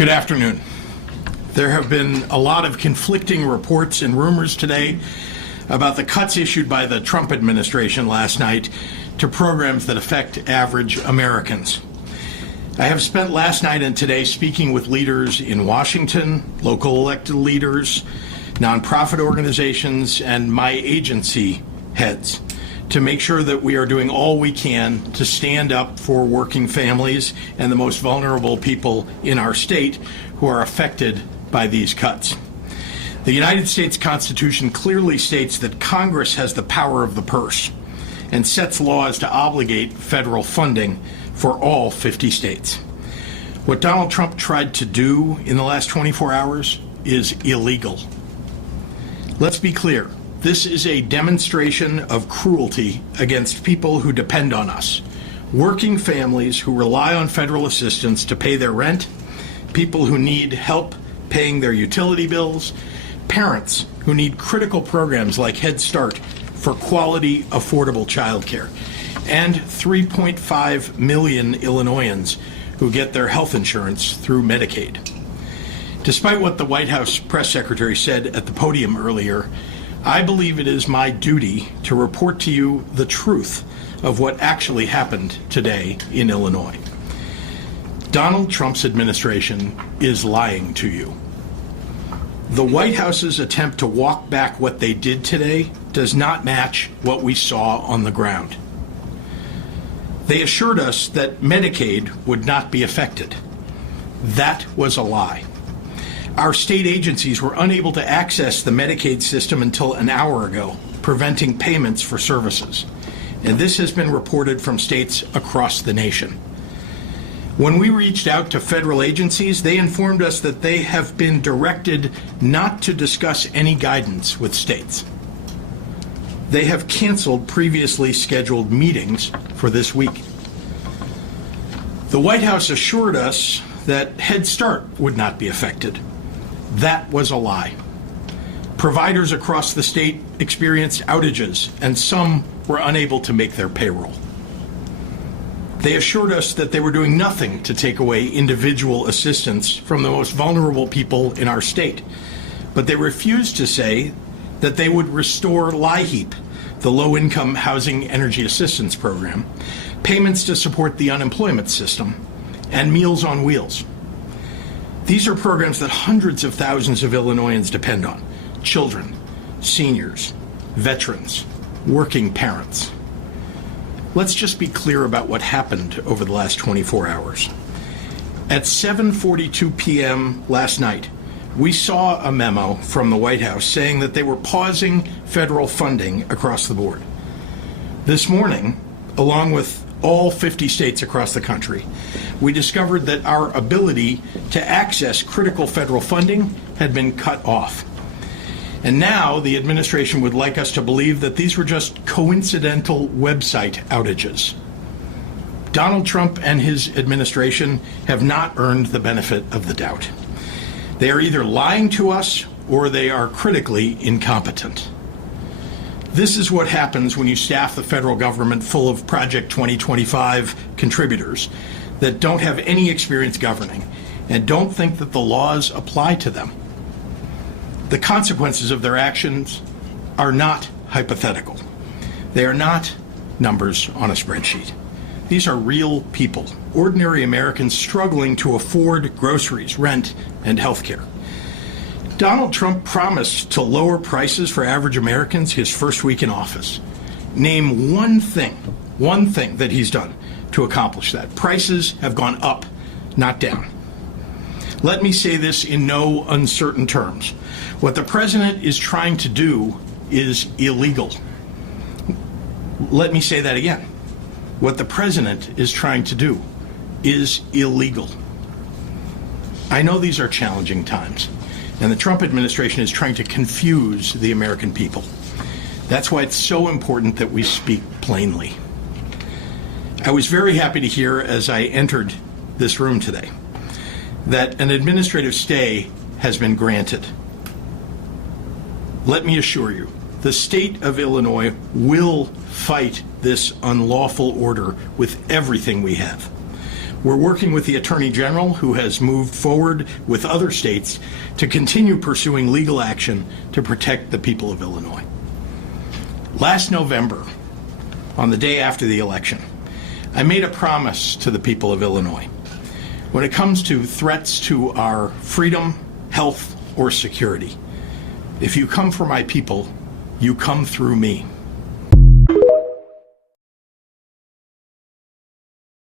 Good afternoon. There have been a lot of conflicting reports and rumors today about the cuts issued by the Trump administration last night to programs that affect average Americans. I have spent last night and today speaking with leaders in Washington, local elected leaders, nonprofit organizations, and my agency heads to make sure that we are doing all we can to stand up for working families and the most vulnerable people in our state who are affected by these cuts. The United States Constitution clearly states that Congress has the power of the purse and sets laws to obligate federal funding for all 50 states. What Donald Trump tried to do in the last 24 hours is illegal. Let's be clear. This is a demonstration of cruelty against people who depend on us, working families who rely on federal assistance to pay their rent, people who need help paying their utility bills, parents who need critical programs like Head Start for quality, affordable childcare, and 3.5 million Illinoisans who get their health insurance through Medicaid. Despite what the White House press secretary said at the podium earlier, I believe it is my duty to report to you the truth of what actually happened today in Illinois. Donald Trump's administration is lying to you. The White House's attempt to walk back what they did today does not match what we saw on the ground. They assured us that Medicaid would not be affected. That was a lie. Our state agencies were unable to access the Medicaid system until an hour ago, preventing payments for services. And this has been reported from states across the nation. When we reached out to federal agencies, they informed us that they have been directed not to discuss any guidance with states. They have canceled previously scheduled meetings for this week. The White House assured us that Head Start would not be affected. That was a lie. Providers across the state experienced outages, and some were unable to make their payroll. They assured us that they were doing nothing to take away individual assistance from the most vulnerable people in our state, but they refused to say that they would restore LIHEAP, the Low-Income Housing Energy Assistance Program, payments to support the unemployment system, and Meals on Wheels. These are programs that hundreds of thousands of Illinoisans depend on: children, seniors, veterans, working parents. Let's just be clear about what happened over the last 24 hours. At 7:42 p.m. last night, we saw a memo from the White House saying that they were pausing federal funding across the board. This morning, along with all 50 states across the country, we discovered that our ability to access critical federal funding had been cut off. And now the administration would like us to believe that these were just coincidental website outages. Donald Trump and his administration have not earned the benefit of the doubt. They are either lying to us or they are critically incompetent. This is what happens when you staff the federal government full of Project 2025 contributors that don't have any experience governing and don't think that the laws apply to them. The consequences of their actions are not hypothetical. They are not numbers on a spreadsheet. These are real people, ordinary Americans struggling to afford groceries, rent, and health care. Donald Trump promised to lower prices for average Americans his first week in office. Name one thing that he's done to accomplish that. Prices have gone up, not down. Let me say this in no uncertain terms. What the president is trying to do is illegal. Let me say that again. What the president is trying to do is illegal. I know these are challenging times, and the Trump administration is trying to confuse the American people. That's why it's so important that we speak plainly. I was very happy to hear as I entered this room today that an administrative stay has been granted. Let me assure you, the state of Illinois will fight this unlawful order with everything we have. We're working with the Attorney General, who has moved forward with other states to continue pursuing legal action to protect the people of Illinois. Last November, on the day after the election, I made a promise to the people of Illinois. When it comes to threats to our freedom, health, or security, if you come for my people, you come through me.